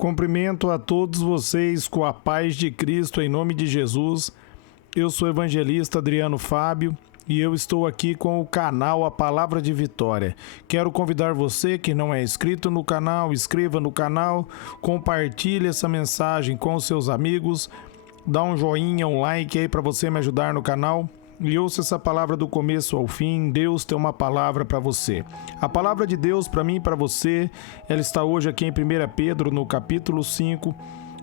Cumprimento a todos vocês com a paz de Cristo em nome de Jesus. Eu sou o evangelista Adriano Fábio e eu estou aqui com o canal A Palavra de Vitória. Quero convidar você que não é inscrito no canal, inscreva no canal, compartilhe essa mensagem com os seus amigos, dá um joinha, um like aí para você me ajudar no canal. E ouça essa palavra do começo ao fim. Deus tem uma palavra para você. A palavra de Deus para mim e para você, ela está hoje aqui em 1 Pedro, no capítulo 5,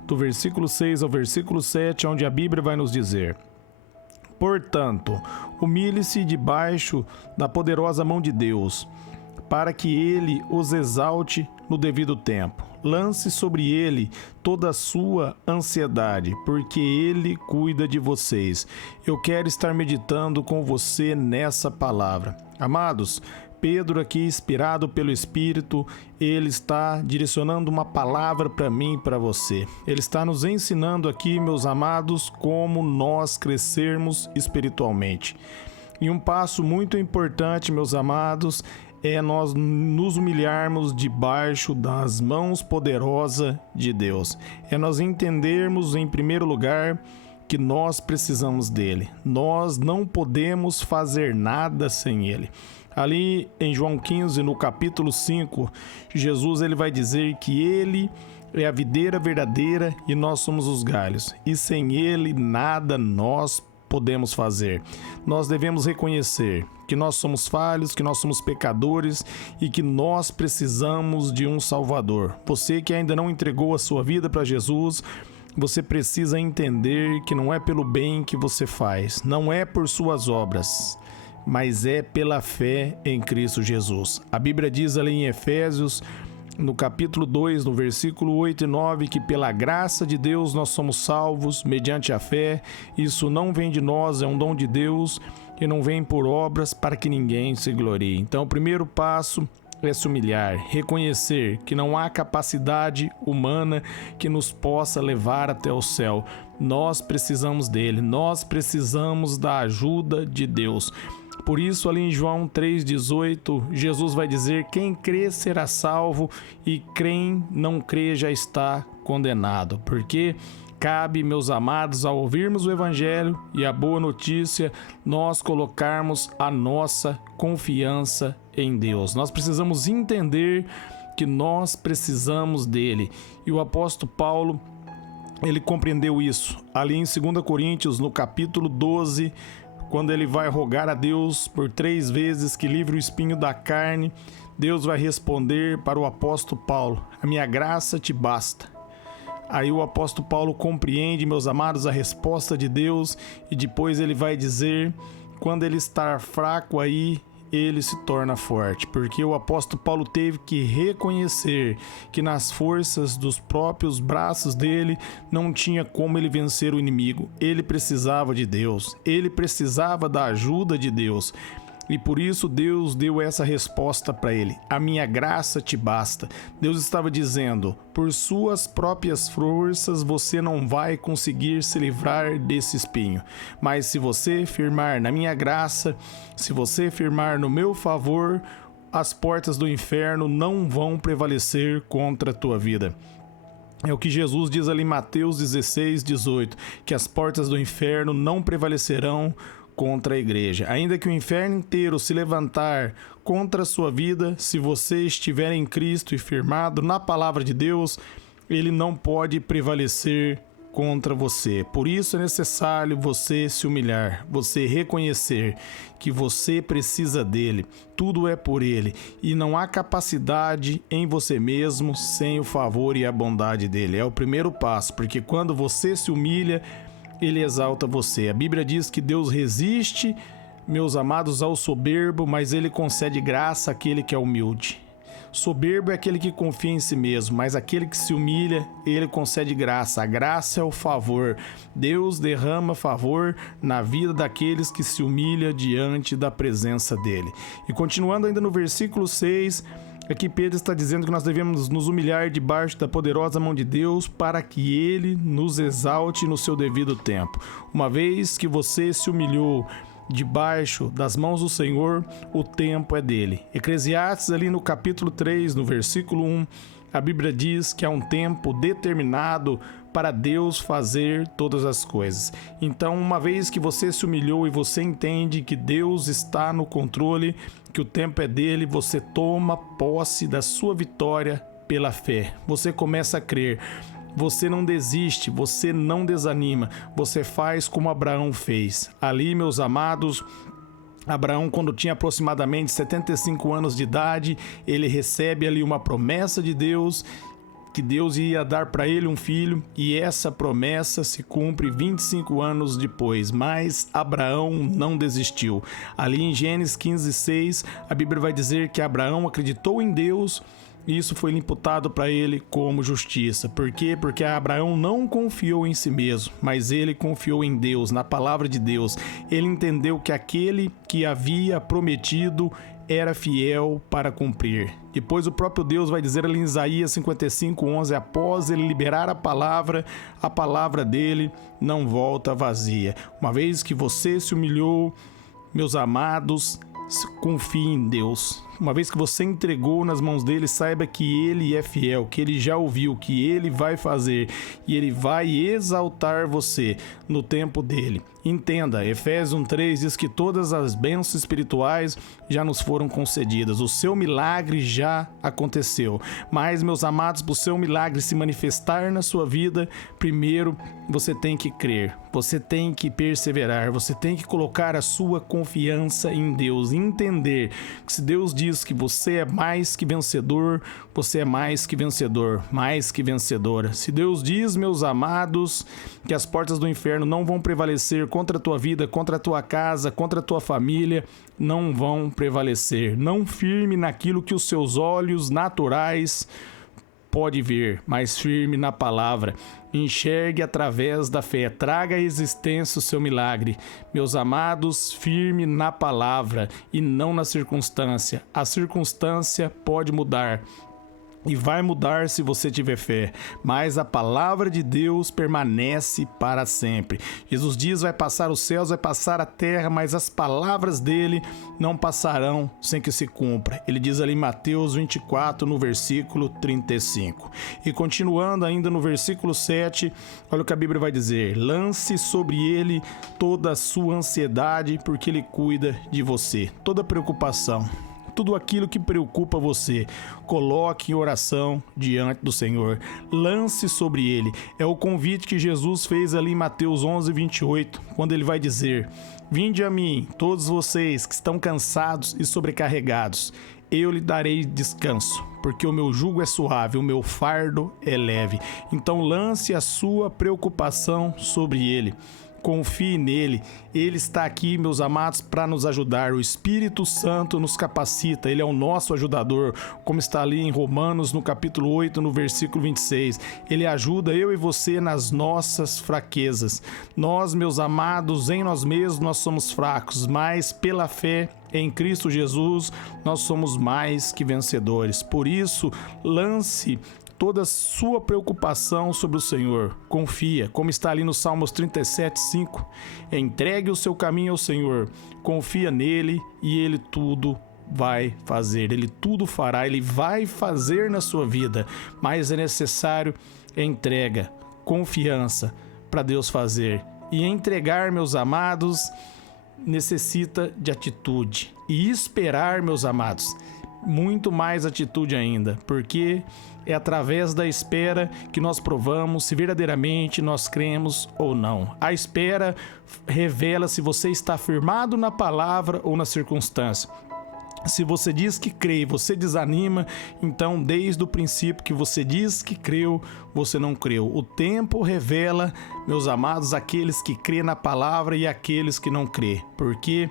do versículo 6 ao versículo 7, onde a Bíblia vai nos dizer: Portanto, humilhe-se debaixo da poderosa mão de Deus, para que Ele os exalte no devido tempo. Lance sobre Ele toda a sua ansiedade, porque Ele cuida de vocês. Eu quero estar meditando com você nessa palavra. Amados, Pedro aqui, inspirado pelo Espírito, ele está direcionando uma palavra para mim e para você. Ele está nos ensinando aqui, meus amados, como nós crescermos espiritualmente. E um passo muito importante, meus amados, é nós nos humilharmos debaixo das mãos poderosas de Deus. É nós entendermos, em primeiro lugar, que nós precisamos dele. Nós não podemos fazer nada sem ele. Ali em João 15, no capítulo 5, Jesus ele vai dizer que ele é a videira verdadeira e nós somos os galhos. E sem ele nada nós podemos fazer. Nós devemos reconhecer que nós somos falhos, que nós somos pecadores e que nós precisamos de um Salvador. Você que ainda não entregou a sua vida para Jesus, você precisa entender que não é pelo bem que você faz, não é por suas obras, mas é pela fé em Cristo Jesus. A Bíblia diz ali em Efésios, no capítulo 2, no versículo 8 e 9, que pela graça de Deus nós somos salvos mediante a fé. Isso não vem de nós, é um dom de Deus e não vem por obras para que ninguém se glorie. Então o primeiro passo é se humilhar, reconhecer que não há capacidade humana que nos possa levar até o céu. Nós precisamos dele, nós precisamos da ajuda de Deus. Por isso, ali em João 3,18, Jesus vai dizer: quem crê será salvo e quem não crê já está condenado. Porque cabe, meus amados, ao ouvirmos o Evangelho e a boa notícia, nós colocarmos a nossa confiança em Deus. Nós precisamos entender que nós precisamos dele. E o apóstolo Paulo, ele compreendeu isso. Ali em 2 Coríntios, no capítulo 12, quando ele vai rogar a Deus por 3 vezes que livre o espinho da carne, Deus vai responder para o apóstolo Paulo: a minha graça te basta. Aí o apóstolo Paulo compreende, meus amados, a resposta de Deus e depois ele vai dizer: quando ele estar fraco aí, ele se torna forte, porque o apóstolo Paulo teve que reconhecer que nas forças dos próprios braços dele não tinha como ele vencer o inimigo. Ele precisava de Deus, ele precisava da ajuda de Deus. E por isso Deus deu essa resposta para ele: a minha graça te basta. Deus estava dizendo: por suas próprias forças você não vai conseguir se livrar desse espinho. Mas se você firmar na minha graça, se você firmar no meu favor, as portas do inferno não vão prevalecer contra a tua vida. É o que Jesus diz ali em Mateus 16:18, que as portas do inferno não prevalecerão contra a igreja. Ainda que o inferno inteiro se levantar contra a sua vida, se você estiver em Cristo e firmado na palavra de Deus, ele não pode prevalecer contra você. Por isso é necessário você se humilhar, você reconhecer que você precisa dele, tudo é por ele e não há capacidade em você mesmo sem o favor e a bondade dele. É o primeiro passo, porque quando você se humilha, ele exalta você. A Bíblia diz que Deus resiste, meus amados, ao soberbo, mas ele concede graça àquele que é humilde. Soberbo é aquele que confia em si mesmo, mas aquele que se humilha, ele concede graça. A graça é o favor. Deus derrama favor na vida daqueles que se humilham diante da presença dele. E continuando ainda no versículo 6, aqui Pedro está dizendo que nós devemos nos humilhar debaixo da poderosa mão de Deus para que ele nos exalte no seu devido tempo. Uma vez que você se humilhou debaixo das mãos do Senhor, o tempo é dele. Eclesiastes ali no capítulo 3, no versículo 1, A Bíblia diz que há um tempo determinado para Deus fazer todas as coisas. Então, uma vez que você se humilhou e você entende que Deus está no controle, que o tempo é dele, você toma posse da sua vitória pela fé. Você começa a crer. Você não desiste, você não desanima, você faz como Abraão fez. Ali, meus amados, Abraão, quando tinha aproximadamente 75 anos de idade, ele recebe ali uma promessa de Deus, que Deus ia dar para ele um filho, e essa promessa se cumpre 25 anos depois, mas Abraão não desistiu. Ali em Gênesis 15:6, a Bíblia vai dizer que Abraão acreditou em Deus, e isso foi imputado para ele como justiça. Por quê? Porque Abraão não confiou em si mesmo, mas ele confiou em Deus, na palavra de Deus. Ele entendeu que aquele que havia prometido era fiel para cumprir. Depois o próprio Deus vai dizer ali em Isaías 55:11, após ele liberar a palavra dele não volta vazia. Uma vez que você se humilhou, meus amados, confie em Deus. Uma vez que você entregou nas mãos dele, saiba que ele é fiel, que ele já ouviu, que ele vai fazer e ele vai exaltar você no tempo dele. Entenda, Efésios 1:3 diz que todas as bênçãos espirituais já nos foram concedidas. O seu milagre já aconteceu. Mas, meus amados, para o seu milagre se manifestar na sua vida, primeiro você tem que crer, você tem que perseverar, você tem que colocar a sua confiança em Deus, entender que se Deus diz que você é mais que vencedor, você é mais que vencedor, mais que vencedora. Se Deus diz, meus amados, que as portas do inferno não vão prevalecer contra a tua vida, contra a tua casa, contra a tua família, não vão prevalecer. Não firme naquilo que os seus olhos naturais pode ver, mas firme na palavra. Enxergue através da fé, traga à existência o seu milagre. Meus amados, firme na palavra e não na circunstância. A circunstância pode mudar, e vai mudar se você tiver fé, mas a palavra de Deus permanece para sempre. Jesus diz, vai passar os céus, vai passar a terra, mas as palavras dele não passarão sem que se cumpra. Ele diz ali em Mateus 24, no versículo 35. E continuando ainda no versículo 7, olha o que a Bíblia vai dizer: lance sobre ele toda a sua ansiedade, porque ele cuida de você. Toda preocupação, tudo aquilo que preocupa você, coloque em oração diante do Senhor. Lance sobre ele. É o convite que Jesus fez ali em Mateus 11:28, quando ele vai dizer: vinde a mim, todos vocês que estão cansados e sobrecarregados, eu lhe darei descanso, porque o meu jugo é suave, o meu fardo é leve. Então lance a sua preocupação sobre ele. Confie nele, ele está aqui, meus amados, para nos ajudar. O Espírito Santo nos capacita, ele é o nosso ajudador, como está ali em Romanos, no capítulo 8, no versículo 26. Ele ajuda eu e você nas nossas fraquezas. Nós, meus amados, em nós mesmos nós somos fracos, mas pela fé em Cristo Jesus nós somos mais que vencedores. Por isso, lance toda a sua preocupação sobre o Senhor. Confia, como está ali no Salmos 37:5. Entregue o seu caminho ao Senhor, confia nele e ele tudo vai fazer, ele tudo fará, ele vai fazer na sua vida, mas é necessário entrega, confiança para Deus fazer. E entregar, meus amados, necessita de atitude. E esperar, meus amados, muito mais atitude ainda, porque é através da espera que nós provamos se verdadeiramente nós cremos ou não. A espera revela se você está firmado na palavra ou na circunstância. Se você diz que crê e você desanima, então desde o princípio que você diz que creu, você não creu. O tempo revela, meus amados, aqueles que crê na palavra e aqueles que não crê. Porque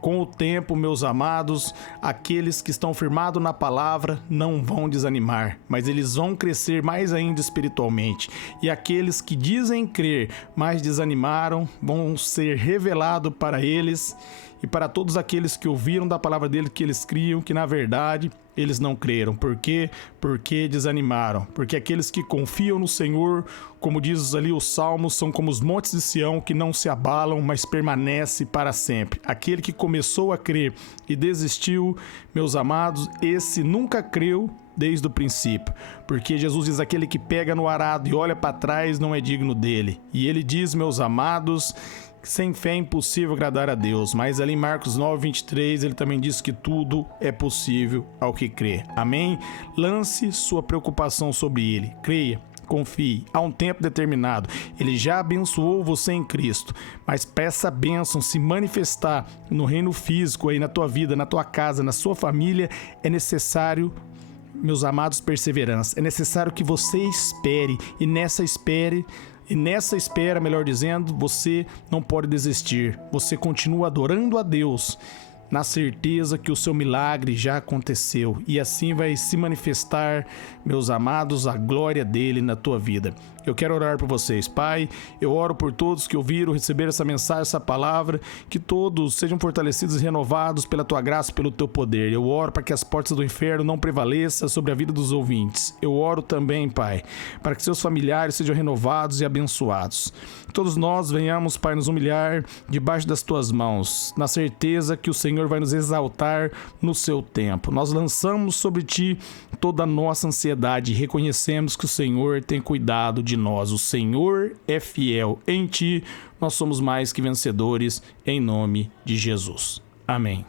com o tempo, meus amados, aqueles que estão firmados na palavra não vão desanimar, mas eles vão crescer mais ainda espiritualmente. E aqueles que dizem crer, mas desanimaram, vão ser revelados para eles e para todos aqueles que ouviram da palavra dele que eles criam, que na verdade eles não creram. Por quê? Porque desanimaram. Porque aqueles que confiam no Senhor, como diz ali os Salmos, são como os montes de Sião que não se abalam, mas permanece para sempre. Aquele que começou a crer e desistiu, meus amados, esse nunca creu desde o princípio. Porque Jesus diz: aquele que pega no arado e olha para trás não é digno dele. E ele diz, meus amados, que sem fé é impossível agradar a Deus. Mas ali em Marcos 9:23 ele também diz que tudo é possível ao que crê. Amém? Lance sua preocupação sobre ele. Creia. Confie, há um tempo determinado. Ele já abençoou você em Cristo, mas para essa bênção se manifestar no reino físico, aí na tua vida, na tua casa, na sua família, é necessário, meus amados, perseverança. É necessário que você espere, e nessa espera, melhor dizendo, você não pode desistir. Você continua adorando a Deus, na certeza que o seu milagre já aconteceu, e assim vai se manifestar, meus amados, a glória dele na tua vida. Eu quero orar por vocês, Pai. Eu oro por todos que ouviram, receberam essa mensagem, essa palavra, que todos sejam fortalecidos e renovados pela tua graça, pelo teu poder. Eu oro para que as portas do inferno não prevaleçam sobre a vida dos ouvintes. Eu oro também, Pai, para que seus familiares sejam renovados e abençoados. Todos nós venhamos, Pai, nos humilhar debaixo das tuas mãos, na certeza que o Senhor vai nos exaltar no seu tempo. Nós lançamos sobre ti toda a nossa ansiedade e reconhecemos que o Senhor tem cuidado de nós. O Senhor é fiel. Em ti nós somos mais que vencedores, em nome de Jesus. Amém.